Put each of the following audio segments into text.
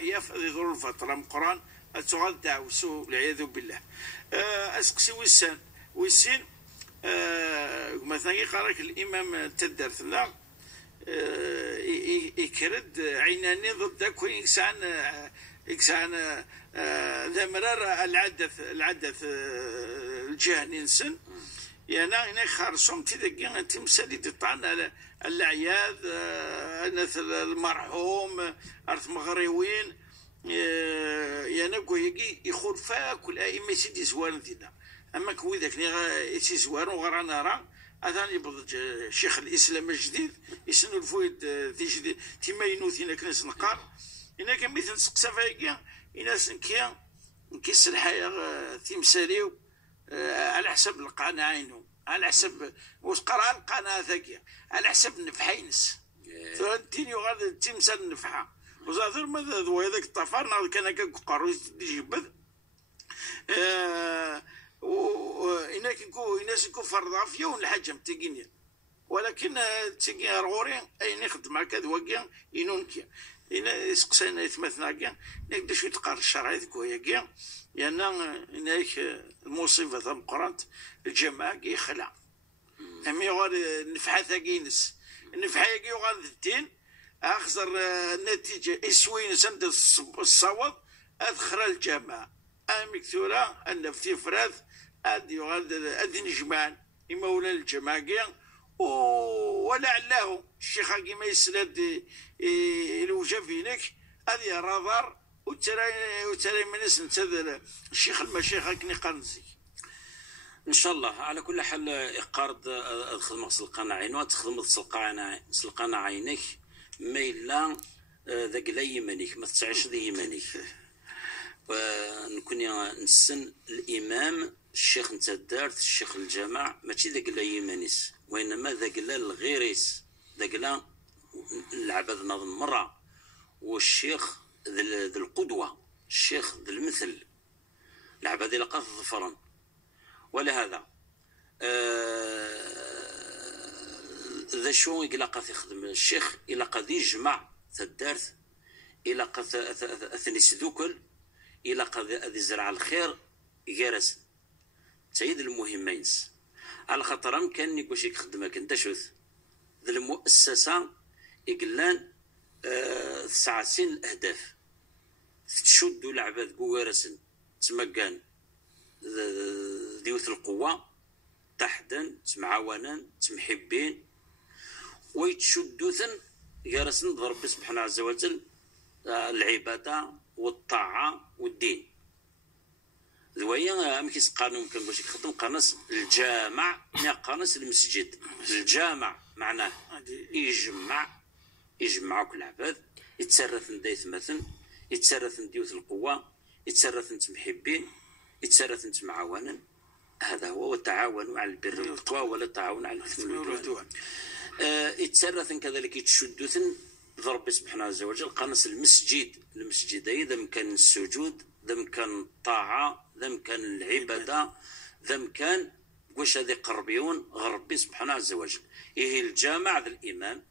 حياف هذه ظهور الفترة من القرآن تغال دعوسو والعياذ بالله. أسقسي ويسين مثلا يقرأك الإمام تدرثنا يكرد عيناني ضد كل إنسان ذا مرار العدث الجهني نسن يعني هنا خارصهم تذكي تمثالي تطعن على الأعياد المرحوم أرث مغريوين يعني كويجي يخول فاكل أئمة سيدي زوار ذينا أما كوي ذاك يسي زوار وغرانا راه هذا يبغى شيخ الإسلام الجديد يسنو الفويد تيماينو ثينا كناس نقار إنا كان مثل سقسا فايقيا إنا سنكيا نكيس الحياة تيمساليو على حسب القناعينو على حسب واش قرا القناة ذاكيا على حسب النفحينس تيني غادي تيمسال النفحة وزادر ماذا هذاك الطفرنا كان كقارو يجبد وإنا كنكون فرضا في يوم الحاجة متقيني ولكن تيجي رغوري أي نخدم هكا ذواكيا ينونكيا إنا سقسينا يتمثنا كيا نقدر شو تقار الشرعي ذكويا كيا لأن هناك المصيبة ثم قرنت الجماعة كي يخلع أمي غار النفحة ثاقينس النفحة كي غار الدين أخسر النتيجة إسوين سند الصوت أدخل الجماعة مكثورة النفتي فراث أدي نجمان يمولا الجماعة ولعله الشيخ كيما يسند الوجه فينك هذه رادار وترى من اسم الشيخ المشايخ كني قرنزي ان شاء الله. على كل حال اقارض الخدمه سلقانا عينو تخدم سلقانا عينك ما الا ذاك لا يمانيك ما تسعيش ذي يمانيك ونكون نسن الامام الشيخ نتا دارت الشيخ الجامع ماشي ذاك لا يمانيس وانما ذاك لا الغيريس ذاك لا العباد نظم مره والشيخ ذي القدوه الشيخ ذي المثل العباد لقى ظفرا. ولهذا ذا شو يلاقى يخدم الشيخ يلاقى ذي يجمع الدارت يلاقى ثنيس ذوكل يلاقى ذي زرع الخير يجرس سيد المهمينس على خاطر كان يقولش يخدم كنت شوث ذي المؤسسة يقلان ساعتين الأهداف تشدوا العباد قوارسن تمكان ذيوث القوة تحدا تمعاونا تمحبين ويتشدوثن جالسن ضرب سبحانه عز وجل العبادة والطاعة والدين ذويا مكيس قانون كان باش يخدم قناص الجامع ما قناص المسجد الجامع معناه يجمع كل العباد يتصرف دايث مثلا يتصرف ديوث القوة يتصرف تمحبين يتصرف معاونا هذا هو وتعاونوا على البر والتقوى ولا تعاونوا على الاثم والعدوان. يتصرف كذلك يتشدثن ضرب سبحانه عز وجل قنص المسجد اذا مكان السجود ذا مكان الطاعه ذا مكان العباده ذا مكان واش هذه قربيون غربي سبحانه عز وجل إيه الجامع ذا الامام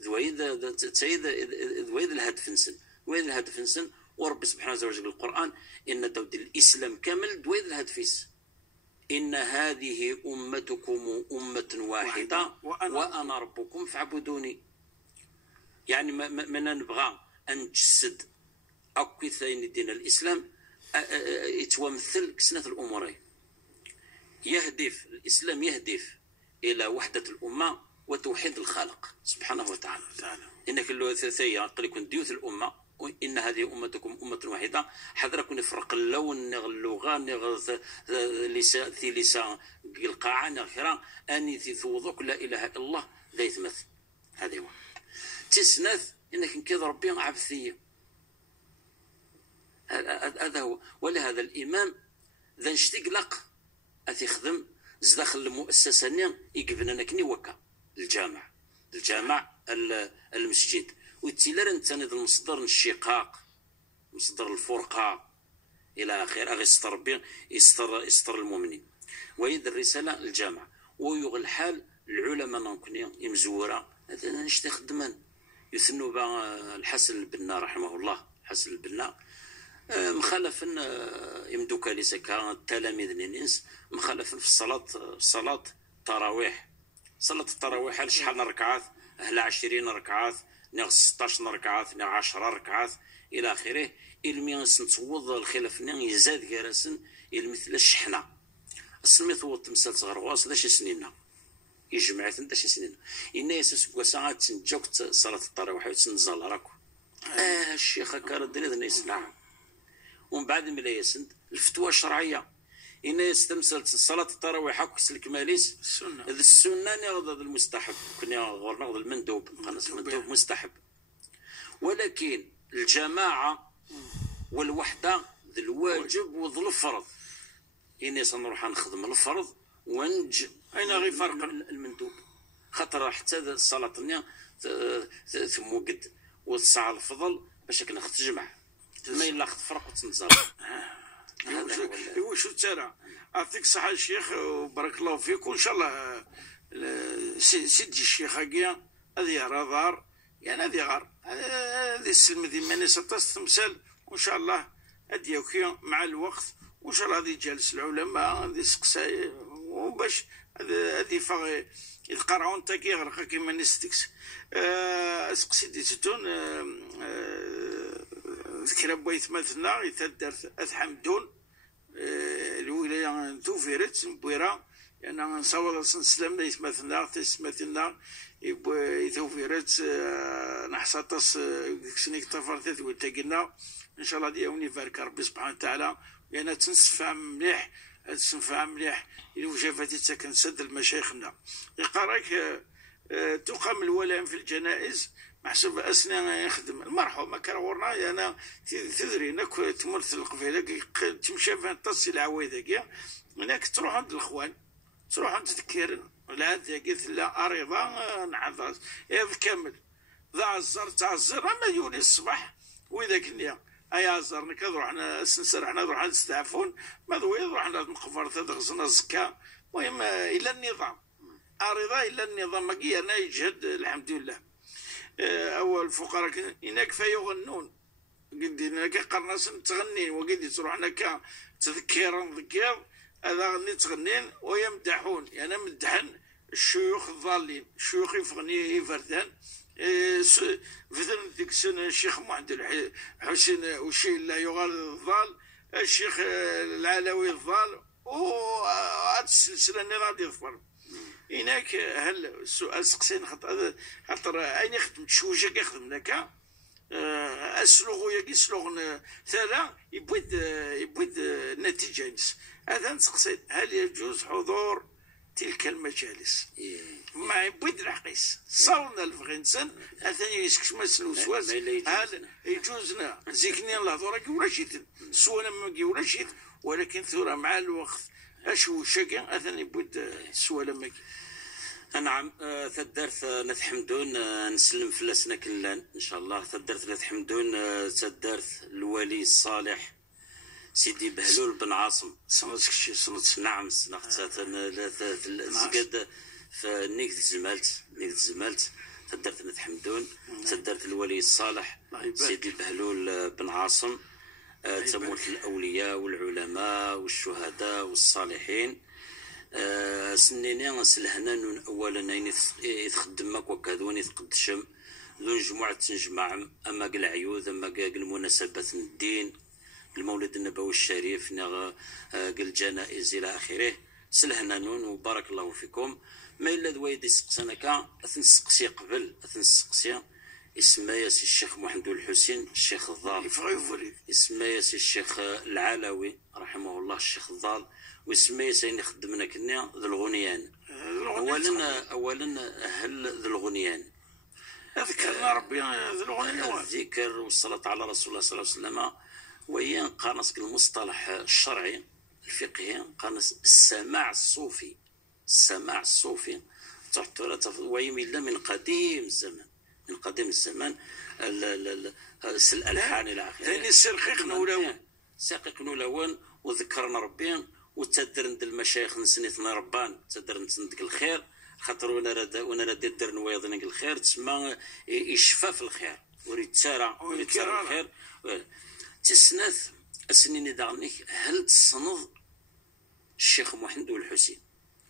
ذويد الهدف نسن ورب سبحانه عز وجل القرآن إن دود الإسلام كامل دويد الهدفيس إن هذه أمتكم أمة واحدة وأنا ربكم فاعبدوني. يعني من نبغى أن نجسد أكثين دين الإسلام يتومثل كسنة الأمورين الإسلام يهدف إلى وحدة الأمة وتوحيد الخالق سبحانه وتعالى. إنك اللوثية قل يكون ديوث الأمة إن هذه أمتكم أمة واحدة حذركم نفرق اللون اللغة لسان القاعة نغفرة أني ثوضك لا إله إلا الله لا يتمثل. هذا هو تسنث إنك نكيض ربي عبثية هذا هو. ولهذا الإمام ذا نشتقلق أتخدم زداخل المؤسسة يقبلنا كني وكا الجامع المسجد ويتسيلر انت المصدر الشقاق مصدر الفرقة إلى آخر أغسطر ربي يستر المؤمنين ويد الرسالة الجامعة ويغل الحال العلماء نكون يمزورة هذا نشتخدمان يثنوا الحسن البنا رحمه الله. الحسن البنا مخالف يمدوك لسكا التلاميذ نينس مخالف في صلاة التراويح. صلاة التراويح على شحال ركعات؟ على 20 ركعات، 16 ركعات، 10 ركعات الى اخره. المي نتوض الخلاف يزاد كراسن مثل الشحنه سميت هو التمثال صغرواص لاش سنيننا يجمع ثنتا شي سنين إن يسوس كوساعات تنجوك صلاة التراويح وتنزل راكو الشيخ كان دريد نسمع ومن بعد ما لا يسند الفتوى الشرعيه إن يستمثل صلاة التراويح كس الكماليس السنة ناخذ المستحب كنا غير ناخذ المندوب المندوب مستحب. ولكن الجماعة والوحدة ذي الواجب وذي الفرض إني سنروح نخدم الفرض ونج أين غير فرق المندوب خاطر حتى الصلاة ثم قد وتسعى الفضل باش كناخذ تجمع ما إلا خذ فرق وتنزل. هو شو ترى يعطيك الصحة الشيخ وبارك الله فيك وإن شاء الله سيدي الشيخ هاكيا هذه رادار يعني هذه غار هذه السلم ذي ماني ستاس تمثال وإن شاء الله هذه مع الوقت وإن شاء الله هذه جالس العلماء هذه سقساي وباش هذه فغي القرعون تاكي غرقا كيما نستكس سقسي دي ستون ذكر بويت مثلنا يتدر أثحمدون الولاية توفيرت بويرا يعني نصور سلسلم ليس مثلنا تسمثلنا يتوفيرت نحصاتص سنيك طفرتت وتاقلنا إن شاء الله دي يوني فارك ربي سبحانه وتعالى يعني تنسفع مليح تنسفع مليح إلو شافتي تسكن سد المشايخنا يقارك تقام الولائم في الجنائز محسوب أسنان يخدم المرحوم كرورنا أنا تدري انك تمرت القبيله تمشي فين تصل العوايدك هناك تروح عند الاخوان تروح عند تذكير ولا قلت لا اريضه نعذر اذ كامل ذا عزر تعزر ما يولي الصباح واذا كنا اي عزرنا كنروح سنسر حنا نروح نستعفون ما ذوي نروح نقفر تغزنا الزكاه المهم الى النظام اريضه الى النظام ما كيانا يجهد الحمد لله. أول الفقراء هناك فيغنون قد هناك قرناس تغنين وقد تروح هناك تذكير ذكير هذا غني تغنين ويمدحون يعني مدحن الشيوخ الضالين الشيوخ يفغني يفردان مثلا ديك السنة الشيخ محمد الحسين وشي لا يغال الضال الشيخ العلوي الضال وهاد السلسلة اللي غادي يظفر هناك هل السؤال سقسين خاطر اين يخدم تشوجه كيخدم لك اسلوغ ياكي سلوغ ثلا يبويد النتيجه هذا نسقسين هل يجوز حضور تلك المجالس ما يبويد الحقيس صارنا الفغنسان اثني يسكش ما سلوسواس هل يجوزنا زيكني الله دورك ولا شيت سوانا ما ولا شيت ولكن ثورة مع الوقت اشو شكا اثني يبويد سوالا ما نعم تدرت نتحمدون نسلم في لسنا كلان ان شاء الله تدرت نتحمدون تدرت الولي الصالح سيدي بهلول بن عاصم صنعتك شي صنعت نعم صنعت زقد فنيك زمالت تدرت نتحمدون تدرت الولي الصالح سيدي بهلول بن عاصم تموت الاولياء والعلماء والشهداء والصالحين سنيني سلهنا اولا اين يتخدمك وكذا يتقدشم ذو جمعة تنجمع اما قل عيوذ اما قل مناسبة الدين المولد النبوي الشريف قل جنائز الى اخره سلهنا نون وبارك الله فيكم. ما الا ذويدي سقسنا كا اثنسقسي قبل اثنسقسي اسمه ياسي الشيخ محمد الحسين الشيخ الضال اسمه ياسي الشيخ العلوي رحمه الله الشيخ الضال واسمه ياسي خدمنا كنا ذو الغنيان اولا هل ذو الغنيان ذكرنا ربنا ذو الغنيان الذكر والصلاة على رسول الله صلى الله عليه وسلم وهي قانص المصطلح الشرعي الفقهي قانص السماع الصوفي ويميل من قديم الزمان الالحان الى اخره ثاني السرقيق نولون وذكرنا ربي وتدر عند المشايخ نسنيتنا ربان تدر نسندك الخير خاطر وانا راه دير نوايض الخير تسمى يشفى في الخير ويتسارى الخير. تسناث السنين داغنيك هل تصند الشيخ محمد والحسين،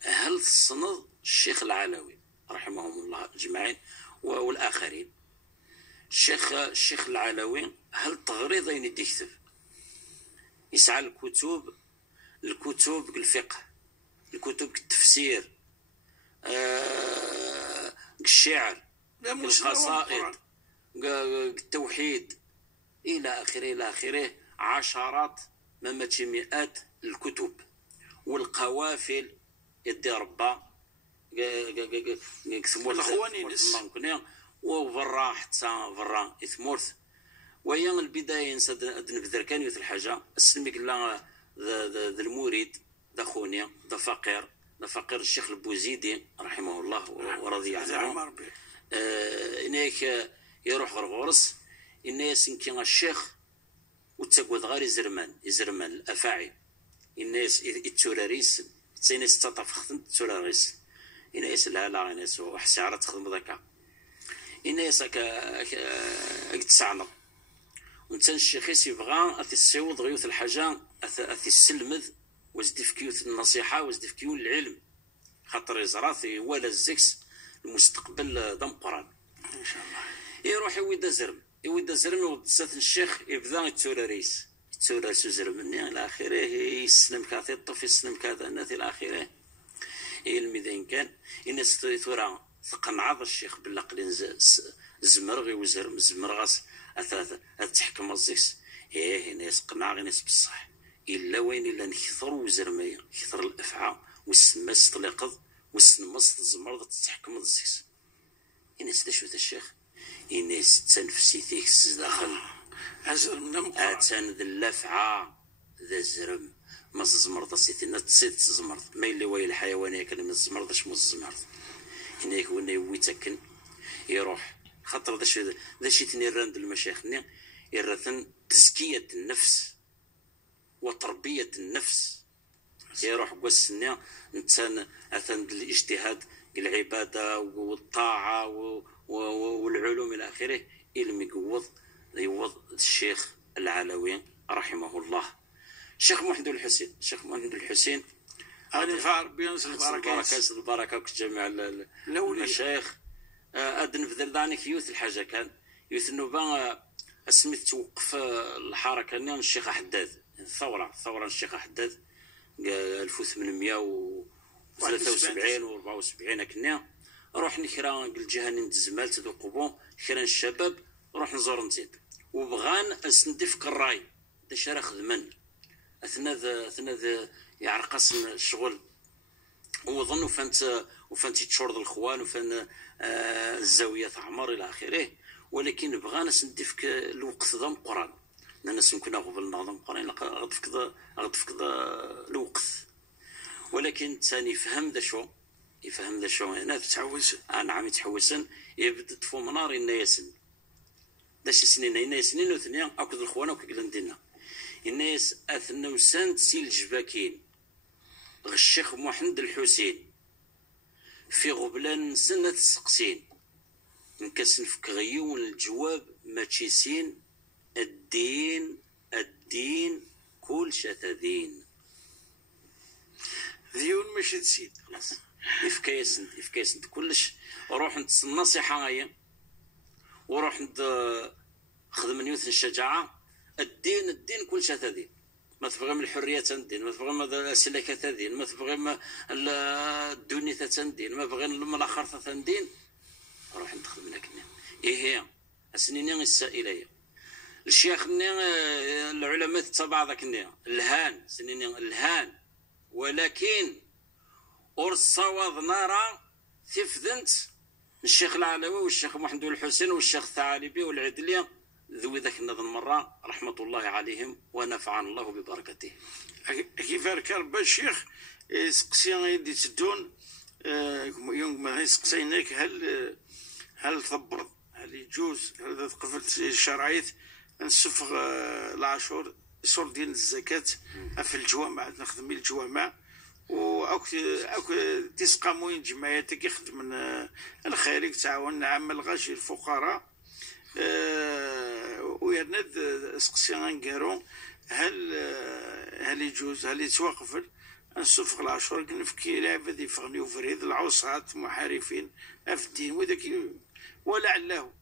هل تصند الشيخ العلوي رحمهم الله اجمعين والاخرين. الشيخ العلوي هل تغريض يدي يكتب يسعى الكتب الفقه، الكتب التفسير، الشعر، القصائد، التوحيد، الى اخره عشرات ما ماشي مئات الكتب والقوافل يدي ربا يكتبوا الاخوانين وفرا حتى فرا يثمرت. وهي البدايه نبذر كان يوث الحاجه السلمي قال ذا المريد ذا خوني ذا فقير الشيخ البوزيدي رحمه الله ورضي عنه. انك يروح غرغورس الناس يمكن الشيخ وتسقود غير يزرمان الافاعي الناس يتوراريس تسينيس تطفخ توراريس الناس لا الناس وحساره تخدم ذاك الناس تسعنر ونتن الشيخ يبغى السيوض غيوث الحاجه السلمذ وزدي في كيوث النصيحه وزدي في كيوث العلم خاطر يزراثي ولا الزكس المستقبل دمقران ان شاء الله. يروح يويدا زرم وبزاف الشيخ يبدا يتوراريس زرم مني الى اخره يسلم كاثي الطف يسلم كذا الناس الى اخره. الميدان كان الناس تورا تقنع الشيخ بالعقل زمرغي وزرم زمرغاس تحكم الزكس ناس قناع ناس بصح الا وين الا نكثر وزرميه كثر الافعى والسماس طليقض والسنمس الزمرض تحكم الزكس الناس تشوف الشيخ الناس تنفسي تيكس داخل ازرم اتان ذا الافعى ذا الزرم ما الزمرض سيتنا تسيت الزمرض ما اللي وين الحيوانيه كان من الزمرض اش مو الزمرض هناك وين يويتكن يروح خاطر ذا شي تنيران المشايخ يرثن تزكيه النفس وتربيه النفس. يروح قوسني انسان اثن الاجتهاد العباده والطاعه والعلوم الى اخره علم يوض الشيخ العلوي رحمه الله. الشيخ محمد الحسين هذه ربي ينزل البركه وكجميع المشايخ ادن في ذلك يوث الحاجه كان يوث النوبه اسميت توقف الحركه نيان الشيخ حداد الثوره الشيخ حداد 1873 و 74 كنا روح نكرا الجهه ندزمال تذوقبو كرا الشباب روح نزور نزيد وبغان اسندف كراي دا شرا خدمن اثنا يعرقص الشغل وظن وفانت تشرد الخوان وفان الزاويه تعمر الى اخره. ولكن بغانا نسندف الوقت ذا مقران الناس كنا قبل نظام قران غتفقد الوقت. ولكن ثاني يفهم ذا شو انا تحوس نعم يتحوسن يبدا تفو منار الناس داش سنين وثنيا اكد الخوان وكلندنا الناس اثنا وسند سيل الجباكين الشيخ محمد الحسين في غبلان سنة السقسين نكسن في كغيون الجواب ما تشيسين الدين كل شتدين ديون ماشي تسيد خلاص يفكيسن كلش روح النصيحة هي وروح خدم نيوث الشجاعة الدين كل شتدين ما تبغي من الحريه تندين ما تبغي من السلكه تندين ما تبغي من الدنيا تندين ما بغي من الاخر تندين روح ندخل منك هي السنين السائليه الشيخ العلماء تبع ذاك الهان سنين الهان ولكن ورصوض نرى تفذنت الشيخ العلوي والشيخ محمد الحسين والشيخ الثعالبي والعدلي ذوي ذاك المرة رحمة الله عليهم ونفعنا الله ببركته. كيف ركب الشيخ سقسينا يدي تدون يوم ما سقسيناك هل ثبط هل يجوز هل قفلت الشرعية نسفغ العاشور صور ديال الزكاة في الجوامع نخدم الجوامع أو تسقاموين جمعياتك يخدم من الخير تعاون عمل غاشي الفقراء. ويرند سقسي غنكارو هل يجوز هل يتوقف نصفق العشر كنفكي لعبة يفغني وفريد العوصات محارفين في الدين وذاك ولعله.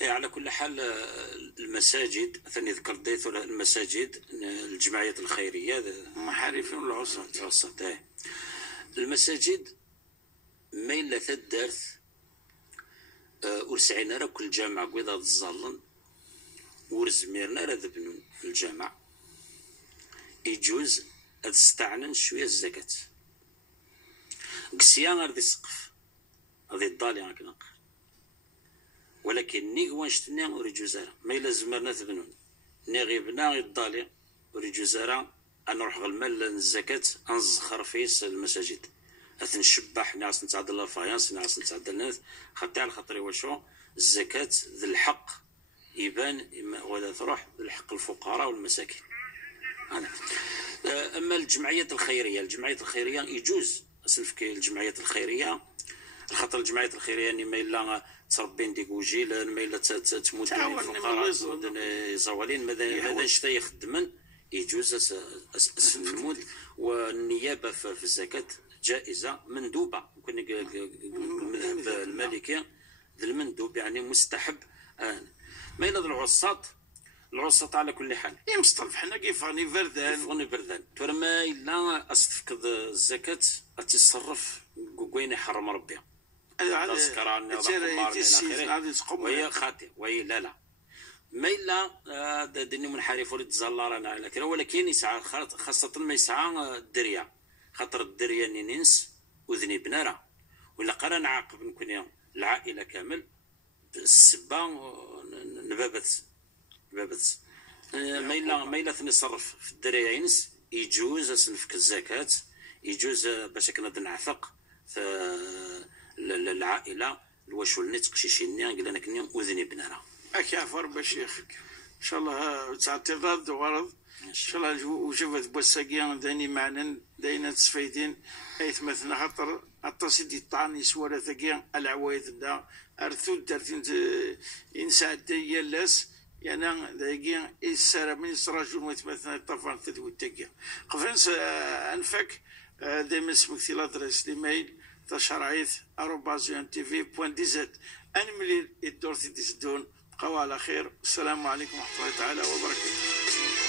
على كل حال المساجد ثاني ذكر ديت المساجد الجمعيات الخيريه محارفين العوصات المساجد ما الا تدارت ورسعينا راه كل جامع قويضه الظلن ورزميرنا راه ذبنوا الجامع يجوز تستعنن شويه الزكاه قسيا غير ذي السقف هذه الضالي هكذا ولكن ني وانشتني وريجوزارا ما الا زمرنا ثبنون ني غيبنا الضالي وريجوزارا نروح غالمال الزكاه انزخر فيس المساجد اثنشبح ناس نتعدل الفايانس ناس نتعدل الناس خاطر على خاطري واشو الزكاه ذي الحق يبان ولا تروح الحق الفقراء والمساكين. اما الجمعيات الخيريه يجوز اسلفك الجمعيات الخيريه خاطر الجمعيات الخيريه يعني ما الا تربين ديك وجيل ما الا تموت الفقراء زوالين ماذا شتا يخدمن يجوز الموت. والنيابه في الزكاه جائزه مندوبه يكون المذهب المالكي المندوب يعني مستحب. ما الا العصاط على كل حال مصطلح حنا كيفاني بردان ترى ما الا استفقد الزكاه تتصرف كوين يحرم ربي وهي خاطئ وهي لا ما الا دني منحرف ولد زلار انا على كذا ولكن يسعى خاصه ما يسعى الدريه خاطر الدريه ننس وذني بنارا ولا قرا نعاقب نكون العائله كامل السبه نبابت ما الا نصرف في الدريه ينس يجوز اسنفك الزكاه يجوز باش كنا نعثق في العائله الواش ولني تقشيشيني قال انا كني وذني بنارا اكافر باش ياخك ان شاء الله تعتضاد وغرض ان شاء الله وجبت بوساقيان داني معنا داينا تسفيدين ايث مثلا خاطر التصيد الطعن سوالة ثقيا العوايد دا ارثود دارتين انسى ديالاس يعني دايقيا السارة من يسراجون مثلا طفان تدوي التقيا قفنس انفك دايما اسمك في الادرس الايميل تشرعيث @tv.dz انملي الدور تدون بقوا على خير. السلام عليكم ورحمه الله تعالى وبركاته.